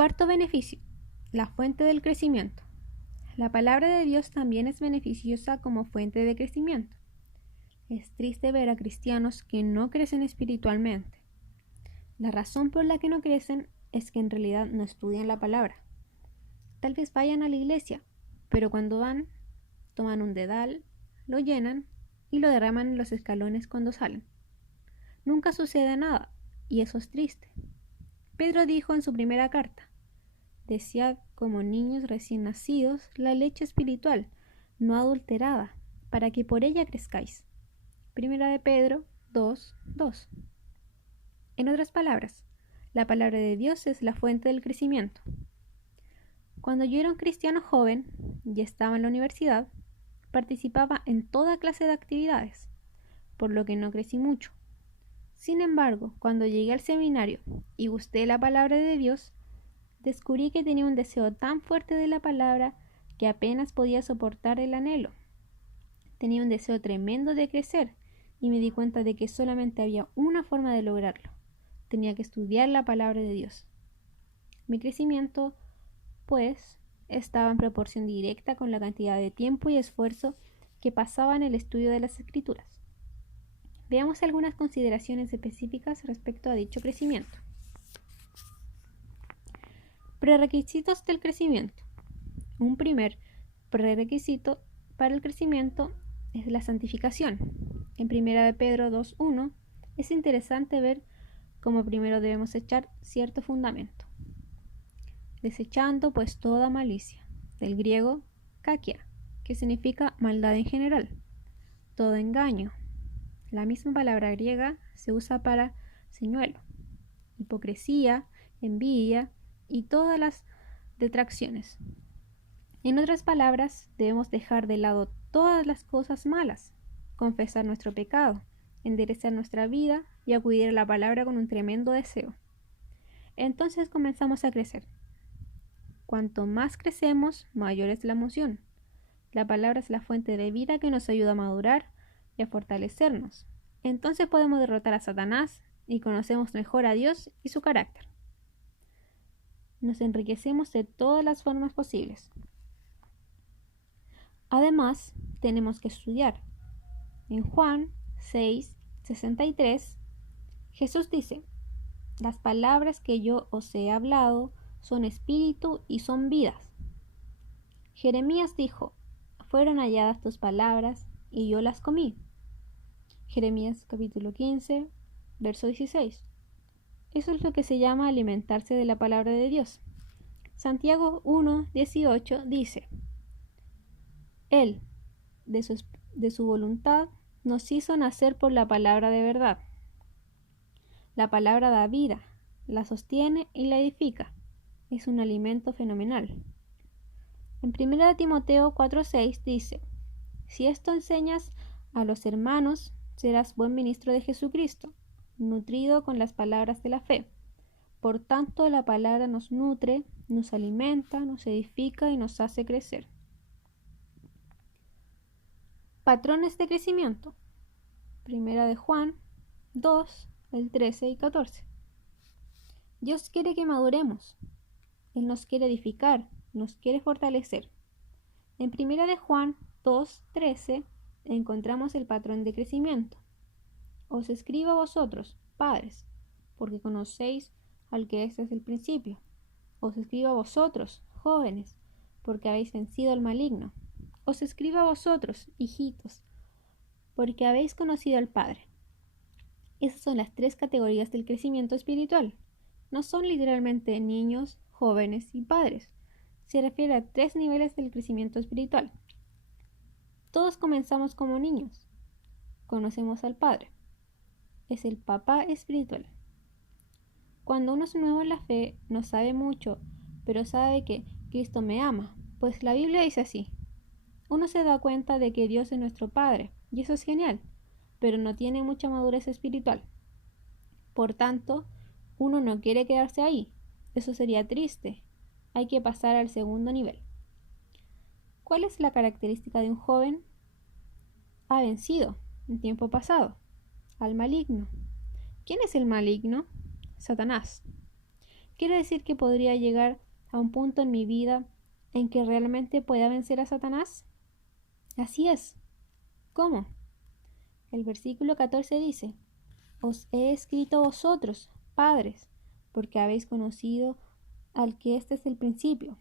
Cuarto beneficio, la fuente del crecimiento. La palabra de Dios también es beneficiosa como fuente de crecimiento. Es triste ver a cristianos que no crecen espiritualmente. La razón por la que no crecen es que en realidad no estudian la palabra. Tal vez vayan a la iglesia, pero cuando van, toman un dedal, lo llenan y lo derraman en los escalones cuando salen. Nunca sucede nada, y eso es triste. Pedro dijo en su primera carta: desead como niños recién nacidos la leche espiritual, no adulterada, para que por ella crezcáis. Primera de Pedro 2:2. En otras palabras, la palabra de Dios es la fuente del crecimiento. Cuando yo era un cristiano joven y estaba en la universidad, participaba en toda clase de actividades, por lo que no crecí mucho. Sin embargo, cuando llegué al seminario y gusté la palabra de Dios, descubrí que tenía un deseo tan fuerte de la palabra que apenas podía soportar el anhelo. Tenía un deseo tremendo de crecer y me di cuenta de que solamente había una forma de lograrlo. Tenía que estudiar la palabra de Dios. Mi crecimiento, pues, estaba en proporción directa con la cantidad de tiempo y esfuerzo que pasaba en el estudio de las Escrituras. Veamos algunas consideraciones específicas respecto a dicho crecimiento. Prerequisitos del crecimiento. Un primer prerequisito para el crecimiento es la santificación. En 1 de Pedro 2:1 es interesante ver cómo primero debemos echar cierto fundamento. Desechando pues toda malicia, del griego kakia, que significa maldad en general, todo engaño. La misma palabra griega se usa para señuelo, hipocresía, envidia y todas las detracciones. En otras palabras, debemos dejar de lado todas las cosas malas, confesar nuestro pecado, enderezar nuestra vida y acudir a la palabra con un tremendo deseo. Entonces comenzamos a crecer. Cuanto más crecemos, mayor es la emoción. La palabra es la fuente de vida que nos ayuda a madurar y a fortalecernos. Entonces podemos derrotar a Satanás y conocemos mejor a Dios y su carácter. Nos enriquecemos de todas las formas posibles. Además, tenemos que estudiar. En Juan 6:63, Jesús dice: las palabras que yo os he hablado son espíritu y son vidas. Jeremías dijo: fueron halladas tus palabras y yo las comí. Jeremías capítulo 15, verso 16. Eso es lo que se llama alimentarse de la palabra de Dios. Santiago 1:18 dice: Él, de su voluntad, nos hizo nacer por la palabra de verdad. La palabra da vida, la sostiene y la edifica. Es un alimento fenomenal. En 1 Timoteo 4:6 dice: si esto enseñas a los hermanos, serás buen ministro de Jesucristo, nutrido con las palabras de la fe. Por tanto, la palabra nos nutre, nos alimenta, nos edifica y nos hace crecer. Patrones de crecimiento. 1 de Juan 2, el 13 y 14. Dios quiere que maduremos. Él nos quiere edificar, nos quiere fortalecer. En 1 de Juan 2:13 encontramos el patrón de crecimiento. Os escribo a vosotros, padres, porque conocéis al que es desde el principio. Os escribo a vosotros, jóvenes, porque habéis vencido al maligno. Os escribo a vosotros, hijitos, porque habéis conocido al Padre. Esas son las tres categorías del crecimiento espiritual. No son literalmente niños, jóvenes y padres. Se refiere a tres niveles del crecimiento espiritual. Todos comenzamos como niños. Conocemos al Padre. Es el papá espiritual. Cuando uno es nuevo en la fe, no sabe mucho, pero sabe que Cristo me ama, pues la Biblia dice así. Uno se da cuenta de que Dios es nuestro Padre, y eso es genial, pero no tiene mucha madurez espiritual. Por tanto, uno no quiere quedarse ahí. Eso sería triste. Hay que pasar al segundo nivel. ¿Cuál es la característica de un joven? Ha vencido, en tiempo pasado, al maligno. ¿Quién es el maligno? Satanás. ¿Quiere decir que podría llegar a un punto en mi vida en que realmente pueda vencer a Satanás? Así es. ¿Cómo? El versículo 14 dice: Os he escrito a vosotros, padres, porque habéis conocido al que este es el principio.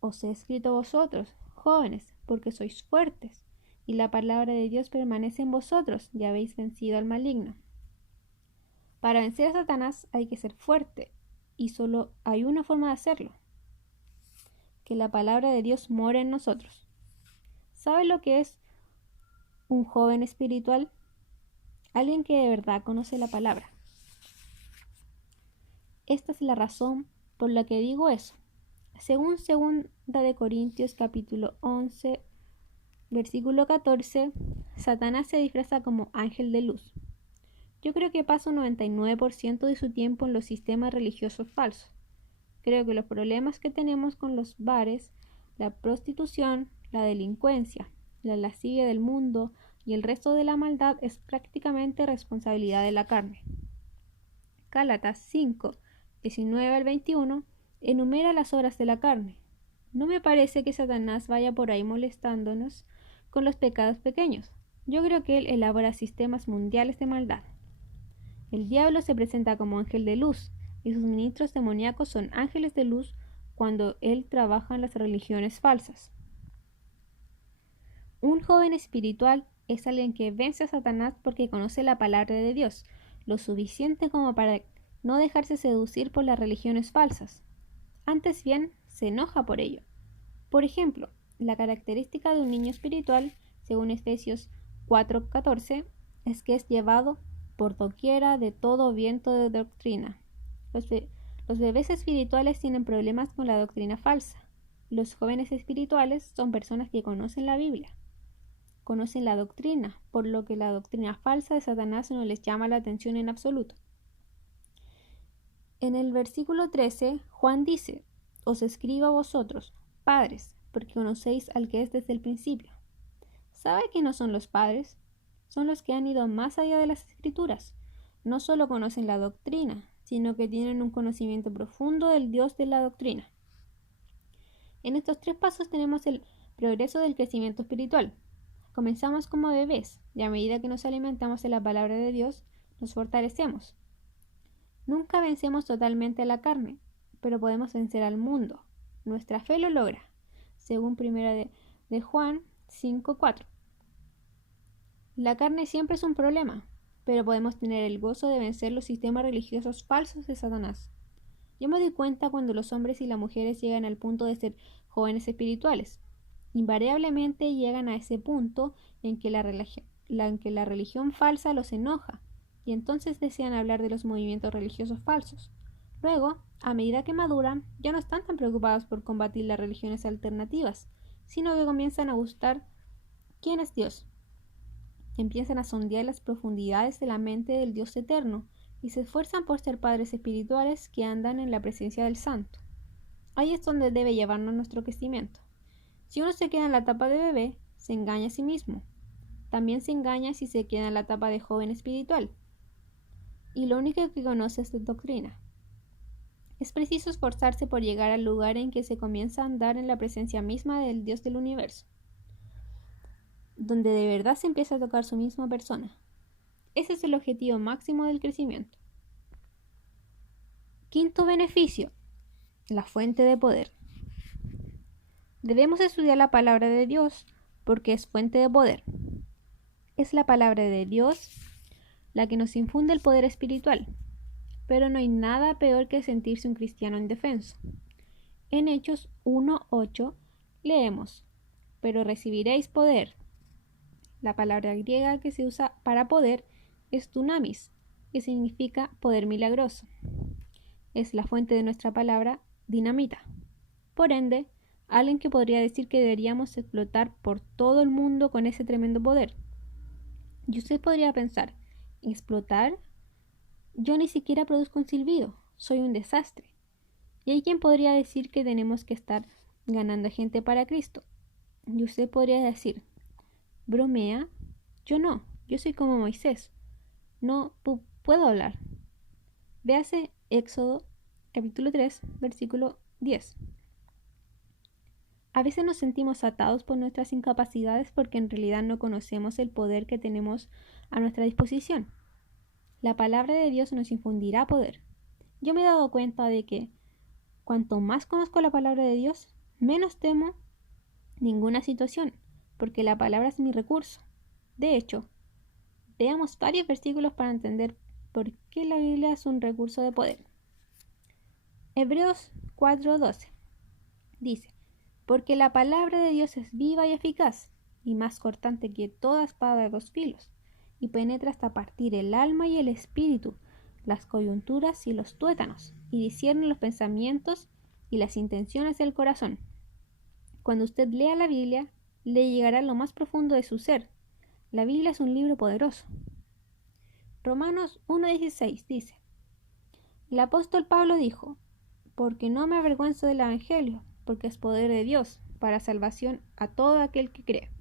Os he escrito a vosotros, jóvenes, porque sois fuertes, y la palabra de Dios permanece en vosotros, y habéis vencido al maligno. Para vencer a Satanás hay que ser fuerte, y solo hay una forma de hacerlo: que la palabra de Dios more en nosotros. ¿Sabe lo que es un joven espiritual? Alguien que de verdad conoce la palabra. Esta es la razón por la que digo eso. Según 2 Corintios capítulo 11, versículo 14, Satanás se disfraza como ángel de luz. Yo creo que pasa un 99% de su tiempo en los sistemas religiosos falsos. Creo que los problemas que tenemos con los bares, la prostitución, la delincuencia, la lascivia del mundo y el resto de la maldad es prácticamente responsabilidad de la carne. Gálatas 5, 19 al 21 enumera las obras de la carne. No me parece que Satanás vaya por ahí molestándonos con los pecados pequeños. Yo creo que él elabora sistemas mundiales de maldad. El diablo se presenta como ángel de luz, y sus ministros demoníacos son ángeles de luz cuando él trabaja en las religiones falsas. Un joven espiritual es alguien que vence a Satanás porque conoce la palabra de Dios, lo suficiente como para no dejarse seducir por las religiones falsas. Antes bien, se enoja por ello. Por ejemplo, la característica de un niño espiritual, según Efesios 4:14, es que es llevado por doquiera de todo viento de doctrina. Los bebés espirituales tienen problemas con la doctrina falsa. Los jóvenes espirituales son personas que conocen la Biblia, conocen la doctrina, por lo que la doctrina falsa de Satanás no les llama la atención en absoluto. En el versículo 13, Juan dice: Os escribo a vosotros, padres, porque conocéis al que es desde el principio. ¿Sabe que no son los padres? Son los que han ido más allá de las Escrituras. No solo conocen la doctrina, sino que tienen un conocimiento profundo del Dios de la doctrina. En estos 3 pasos tenemos el progreso del crecimiento espiritual. Comenzamos como bebés, y a medida que nos alimentamos de la palabra de Dios, nos fortalecemos. Nunca vencemos totalmente a la carne, pero podemos vencer al mundo. Nuestra fe lo logra, según 1 de Juan 5:4. La carne siempre es un problema, pero podemos tener el gozo de vencer los sistemas religiosos falsos de Satanás. Yo me doy cuenta cuando los hombres y las mujeres llegan al punto de ser jóvenes espirituales. Invariablemente llegan a ese punto en que la religión falsa los enoja, y entonces desean hablar de los movimientos religiosos falsos. Luego, a medida que maduran, ya no están tan preocupados por combatir las religiones alternativas, sino que comienzan a buscar quién es Dios. Empiezan a sondear las profundidades de la mente del Dios eterno y se esfuerzan por ser padres espirituales que andan en la presencia del Santo. Ahí es donde debe llevarnos nuestro crecimiento. Si uno se queda en la etapa de bebé, se engaña a sí mismo. También se engaña si se queda en la etapa de joven espiritual. Y lo único que conoce es de doctrina. Es preciso esforzarse por llegar al lugar en que se comienza a andar en la presencia misma del Dios del universo, donde de verdad se empieza a tocar su misma persona. Ese es el objetivo máximo del crecimiento. Quinto beneficio: la fuente de poder. Debemos estudiar la palabra de Dios porque es fuente de poder. Es la palabra de Dios la que nos infunde el poder espiritual, pero no hay nada peor que sentirse un cristiano indefenso. En Hechos 1:8 leemos: pero recibiréis poder. La palabra griega que se usa para poder es dunamis, que significa poder milagroso. Es la fuente de nuestra palabra dinamita. Por ende, alguien que podría decir que deberíamos explotar por todo el mundo con ese tremendo poder. Y usted podría pensar: ¿explotar? Yo ni siquiera produzco un silbido, soy un desastre. Y hay quien podría decir que tenemos que estar ganando gente para Cristo. Y usted podría decir: ¿bromea? Yo no, yo soy como Moisés. No puedo hablar. Véase Éxodo capítulo 3, versículo 10. A veces nos sentimos atados por nuestras incapacidades porque en realidad no conocemos el poder que tenemos a nuestra disposición. La palabra de Dios nos infundirá poder. Yo me he dado cuenta de que cuanto más conozco la palabra de Dios, menos temo ninguna situación, porque la palabra es mi recurso. De hecho, veamos varios versículos para entender por qué la Biblia es un recurso de poder. Hebreos 4:12 dice: porque la palabra de Dios es viva y eficaz, y más cortante que toda espada de dos filos, y penetra hasta partir el alma y el espíritu, las coyunturas y los tuétanos, y discierne los pensamientos y las intenciones del corazón. Cuando usted lea la Biblia, le llegará a lo más profundo de su ser. La Biblia es un libro poderoso. Romanos 1:16 dice: el apóstol Pablo dijo: porque no me avergüenzo del Evangelio, porque es poder de Dios para salvación a todo aquel que cree.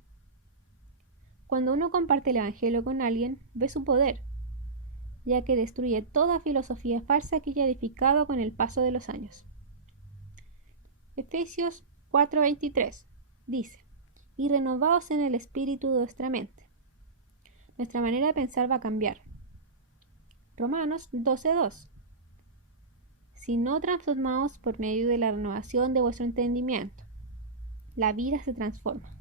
Cuando uno comparte el Evangelio con alguien, ve su poder, ya que destruye toda filosofía falsa que haya edificado con el paso de los años. Efesios 4:23 dice: y renovaos en el espíritu de vuestra mente. Nuestra manera de pensar va a cambiar. Romanos 12:2: si no transformaos por medio de la renovación de vuestro entendimiento, la vida se transforma.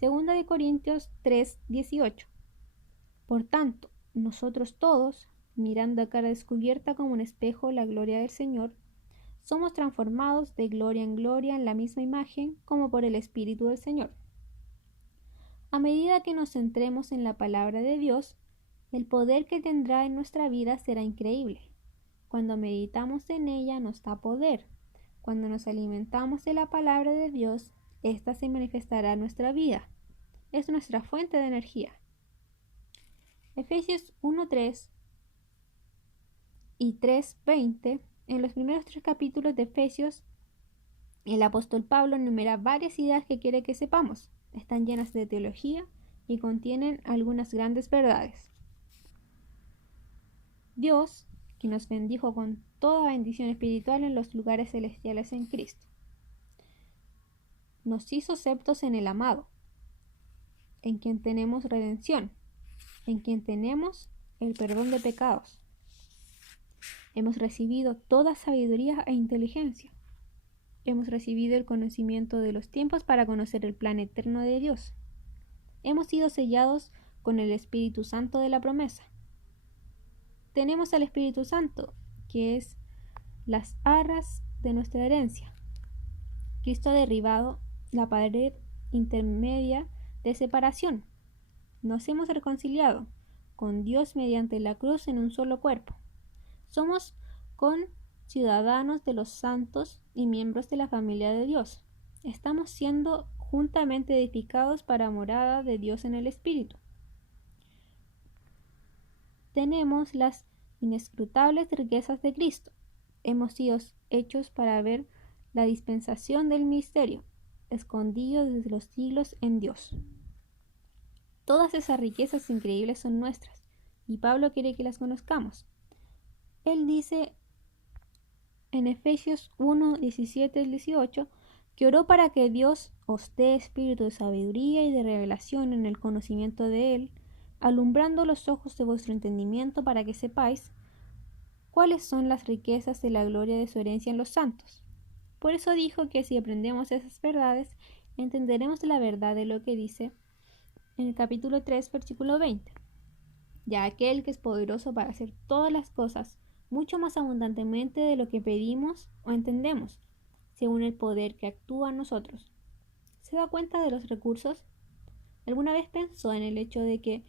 Segunda de Corintios 3:18: por tanto, nosotros todos, mirando a cara descubierta como un espejo la gloria del Señor, somos transformados de gloria en gloria en la misma imagen como por el Espíritu del Señor. A medida que nos centremos en la palabra de Dios, el poder que tendrá en nuestra vida será increíble. Cuando meditamos en ella nos da poder. Cuando nos alimentamos de la palabra de Dios, ésta se manifestará en nuestra vida. Es nuestra fuente de energía. Efesios 1:3 y 3:20, en los primeros 3 capítulos de Efesios, el apóstol Pablo enumera varias ideas que quiere que sepamos. Están llenas de teología y contienen algunas grandes verdades. Dios, que nos bendijo con toda bendición espiritual en los lugares celestiales en Cristo, nos hizo aceptos en el amado, en quien tenemos redención, en quien tenemos el perdón de pecados. Hemos recibido toda sabiduría e inteligencia. Hemos recibido el conocimiento de los tiempos para conocer el plan eterno de Dios. Hemos sido sellados con el Espíritu Santo de la promesa. Tenemos al Espíritu Santo, que es las arras de nuestra herencia. Cristo ha derribado la pared intermedia de separación. Nos hemos reconciliado con Dios mediante la cruz en un solo cuerpo. Somos ciudadanos de los santos y miembros de la familia de Dios. Estamos siendo juntamente edificados para morada de Dios en el Espíritu. Tenemos las inescrutables riquezas de Cristo. Hemos sido hechos para ver la dispensación del misterio, escondido desde los siglos en Dios. Todas esas riquezas increíbles son nuestras, y Pablo quiere que las conozcamos. Él dice en Efesios 1:17-18 que oró para que Dios os dé espíritu de sabiduría y de revelación en el conocimiento de Él, alumbrando los ojos de vuestro entendimiento para que sepáis cuáles son las riquezas de la gloria de su herencia en los santos. Por eso dijo que si aprendemos esas verdades, entenderemos la verdad de lo que dice en el capítulo 3, versículo 20. Ya aquel que es poderoso para hacer todas las cosas mucho más abundantemente de lo que pedimos o entendemos, según el poder que actúa en nosotros. ¿Se da cuenta de los recursos? ¿Alguna vez pensó en el hecho de que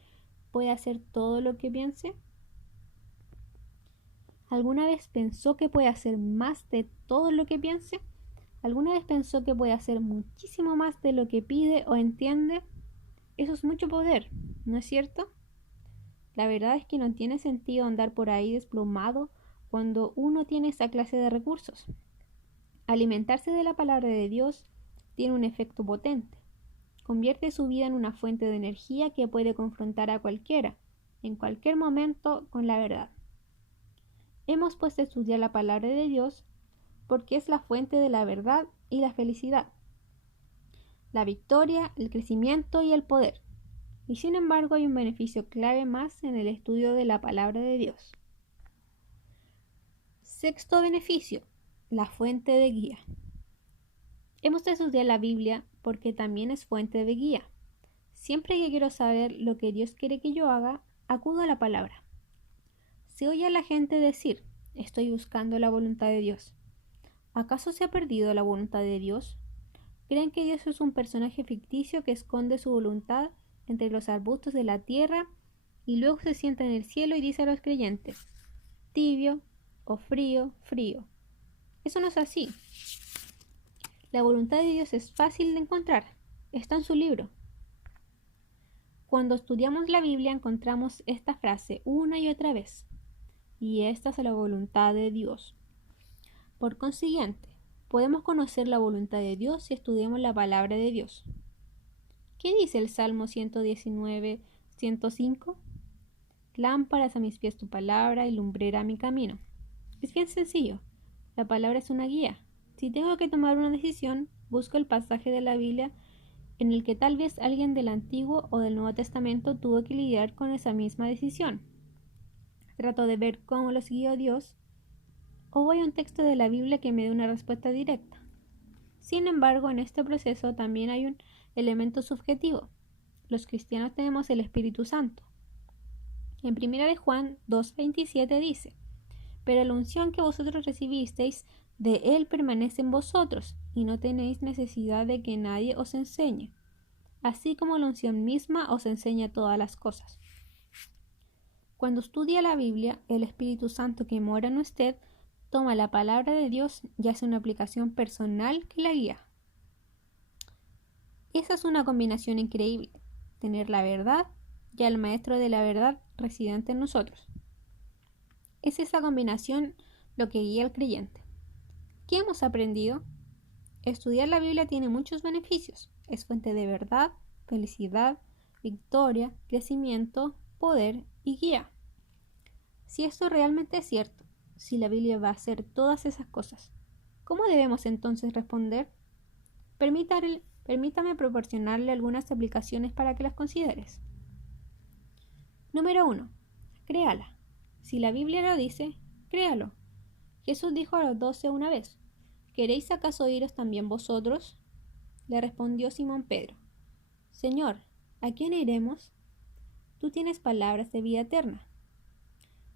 puede hacer todo lo que piense? ¿Alguna vez pensó que puede hacer más de todo lo que piense? ¿Alguna vez pensó que puede hacer muchísimo más de lo que pide o entiende? Eso es mucho poder, ¿no es cierto? La verdad es que no tiene sentido andar por ahí desplomado cuando uno tiene esa clase de recursos. Alimentarse de la palabra de Dios tiene un efecto potente. Convierte su vida en una fuente de energía que puede confrontar a cualquiera, en cualquier momento, con la verdad. Hemos pues de estudiar la palabra de Dios porque es la fuente de la verdad y la felicidad, la victoria, el crecimiento y el poder. Y sin embargo hay un beneficio clave más en el estudio de la palabra de Dios. Sexto beneficio, la fuente de guía. Hemos de estudiar la Biblia porque también es fuente de guía. Siempre que quiero saber lo que Dios quiere que yo haga, acudo a la palabra. Se oye a la gente decir, estoy buscando la voluntad de Dios. ¿Acaso se ha perdido la voluntad de Dios? ¿Creen que Dios es un personaje ficticio que esconde su voluntad entre los arbustos de la tierra y luego se sienta en el cielo y dice a los creyentes, tibio o frío, frío? Eso no es así. La voluntad de Dios es fácil de encontrar. Está en su libro. Cuando estudiamos la Biblia encontramos esta frase una y otra vez. Y esta es la voluntad de Dios. Por consiguiente, podemos conocer la voluntad de Dios si estudiamos la palabra de Dios. ¿Qué dice el Salmo 119, 105? Lámparas a mis pies tu palabra y lumbrera a mi camino. Es bien sencillo. La palabra es una guía. Si tengo que tomar una decisión, busco el pasaje de la Biblia en el que tal vez alguien del Antiguo o del Nuevo Testamento tuvo que lidiar con esa misma decisión. Trato de ver cómo los guió Dios, o voy a un texto de la Biblia que me dé una respuesta directa. Sin embargo, en este proceso también hay un elemento subjetivo. Los cristianos tenemos el Espíritu Santo. En 1 de Juan 2:27 dice, pero la unción que vosotros recibisteis, de Él permanece en vosotros, y no tenéis necesidad de que nadie os enseñe, así como la unción misma os enseña todas las cosas. Cuando estudia la Biblia, el Espíritu Santo que mora en usted toma la palabra de Dios y hace una aplicación personal que la guía. Esa es una combinación increíble, tener la verdad y al Maestro de la verdad residente en nosotros. Es esa combinación lo que guía al creyente. ¿Qué hemos aprendido? Estudiar la Biblia tiene muchos beneficios. Es fuente de verdad, felicidad, victoria, crecimiento, poder y guía. Si esto realmente es cierto, si la Biblia va a hacer todas esas cosas, ¿cómo debemos entonces responder? Permítame proporcionarle algunas aplicaciones para que las consideres. Número 1. Créala. Si la Biblia lo dice, créalo. Jesús dijo a los 12 una vez, ¿queréis acaso iros también vosotros? Le respondió Simón Pedro, Señor, ¿a quién iremos? Tú tienes palabras de vida eterna.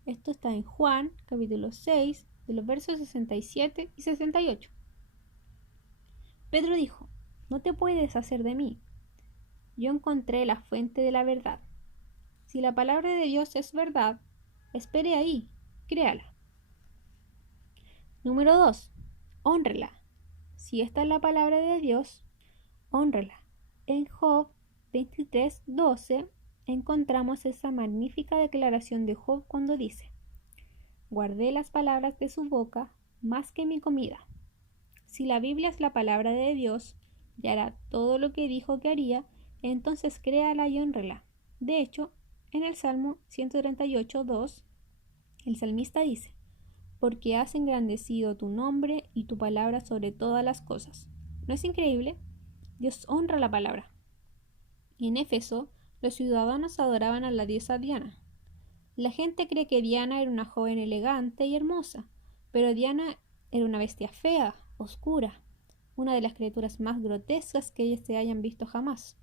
Esto está en Juan, capítulo 6, de los versos 67 y 68. Pedro dijo, no te puedes hacer de mí. Yo encontré la fuente de la verdad. Si la palabra de Dios es verdad, espere ahí, créala. Número 2. Hónrela. Si esta es la palabra de Dios, hónrela. En Job 23:12 encontramos esa magnífica declaración de Job cuando dice, guardé las palabras de su boca más que mi comida. Si la Biblia es la palabra de Dios y hará todo lo que dijo que haría, entonces créala y hónrela. De hecho, en el Salmo 138:2, el salmista dice, porque has engrandecido tu nombre y tu palabra sobre todas las cosas. ¿No es increíble? Dios honra la palabra. Y en Éfeso, los ciudadanos adoraban a la diosa Diana. La gente cree que Diana era una joven elegante y hermosa, pero Diana era una bestia fea, oscura, una de las criaturas más grotescas que ellos se hayan visto jamás.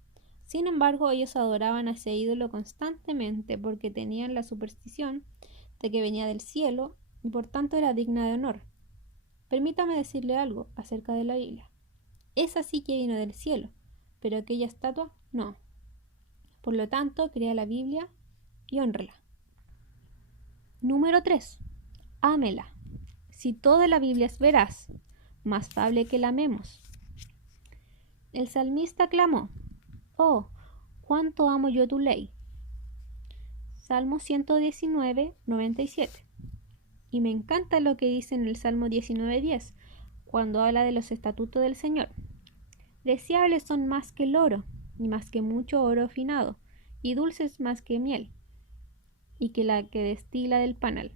Sin embargo, ellos adoraban a ese ídolo constantemente porque tenían la superstición de que venía del cielo y por tanto era digna de honor. Permítame decirle algo acerca de la Biblia. Esa sí que vino del cielo, pero aquella estatua no. Por lo tanto, crea la Biblia y hónrela. Número 3. Ámela. Si toda la Biblia es veraz, más vale que la amemos. El salmista clamó, oh, cuánto amo yo tu ley. Salmo 119:97. Y me encanta lo que dice en el Salmo 19:10, cuando habla de los estatutos del Señor. Deseables son más que el oro, y más que mucho oro afinado, y dulces más que miel, y que la que destila del panal.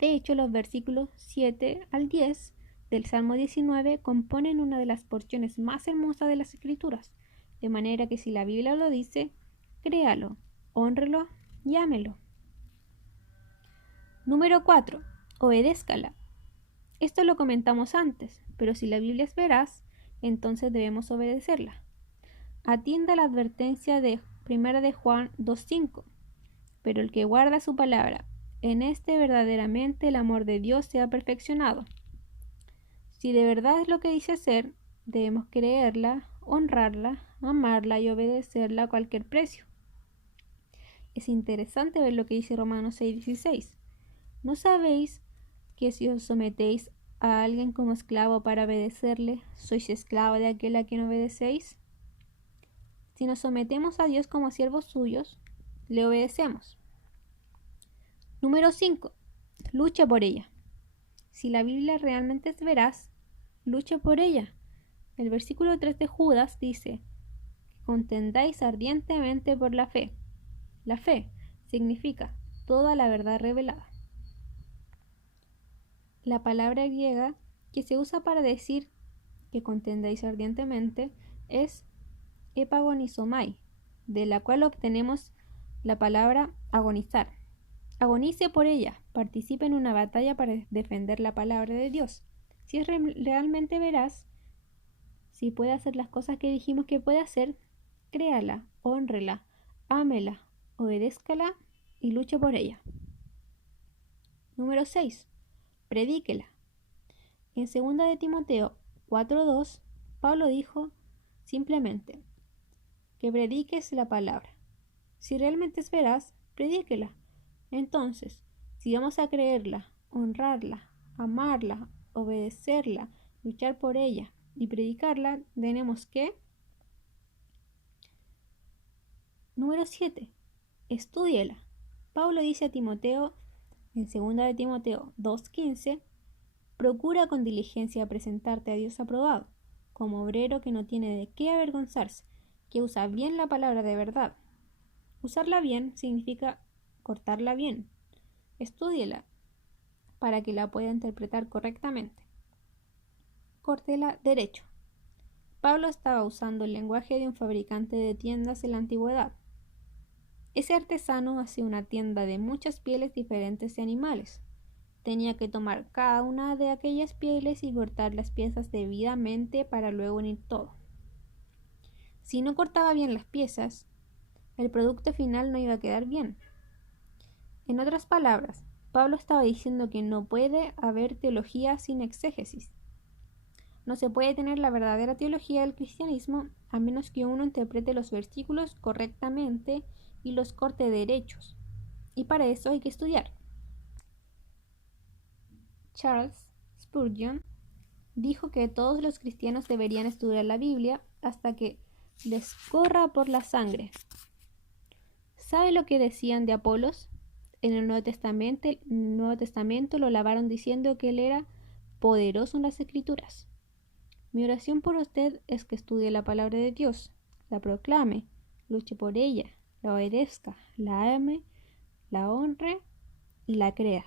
De hecho, los versículos 7 al 10 del Salmo 19 componen una de las porciones más hermosas de las Escrituras, de manera que si la Biblia lo dice, créalo, hónrelo y ámelo. Número 4. Obedézcala. Esto lo comentamos antes, pero si la Biblia es veraz, entonces debemos obedecerla. Atienda la advertencia de 1 de Juan 2:5. Pero el que guarda su palabra, en este verdaderamente el amor de Dios se ha perfeccionado. Si de verdad es lo que dice ser, debemos creerla, honrarla, amarla y obedecerla a cualquier precio. Es interesante ver lo que dice Romanos 6:16. ¿No sabéis que si os sometéis a alguien como esclavo para obedecerle, sois esclavo de aquel a quien obedecéis? Si nos sometemos a Dios como siervos suyos, le obedecemos. Número 5. Lucha por ella. Si la Biblia realmente es veraz, lucha por ella. El versículo 3 de Judas dice que contendáis ardientemente por la fe. La fe significa toda la verdad revelada. La palabra griega que se usa para decir que contendáis ardientemente es epagonizomai, de la cual obtenemos la palabra agonizar. Agonice por ella, participe en una batalla para defender la palabra de Dios. Si es realmente veraz, si puede hacer las cosas que dijimos que puede hacer, créala, hónrela, ámela, obedézcala y luche por ella. Número 6. Predíquela. En 2 de Timoteo 4:2, Pablo dijo simplemente que prediques la palabra. Si realmente es veraz, predíquela. Entonces, si vamos a creerla, honrarla, amarla, obedecerla, luchar por ella y predicarla, tenemos que... Número 7. Estúdiela. Pablo dice a Timoteo, en 2 de Timoteo 2:15, procura con diligencia presentarte a Dios aprobado, como obrero que no tiene de qué avergonzarse, que usa bien la palabra de verdad. Usarla bien significa cortarla bien. Estúdiela para que la pueda interpretar correctamente. Córtela derecho. Pablo estaba usando el lenguaje de un fabricante de tiendas en la antigüedad. Ese artesano hacía una tienda de muchas pieles diferentes de animales. Tenía que tomar cada una de aquellas pieles y cortar las piezas debidamente para luego unir todo. Si no cortaba bien las piezas, el producto final no iba a quedar bien. En otras palabras, Pablo estaba diciendo que no puede haber teología sin exégesis. No se puede tener la verdadera teología del cristianismo a menos que uno interprete los versículos correctamente y los corte derechos. Y para eso hay que estudiar. Charles Spurgeon dijo que todos los cristianos deberían estudiar la Biblia hasta que les corra por la sangre. ¿Sabe lo que decían de Apolos? En el Nuevo Testamento lo alabaron diciendo que él era poderoso en las Escrituras. Mi oración por usted es que estudie la palabra de Dios, la proclame, luche por ella, la obedezca, la ame, la honre y la crea.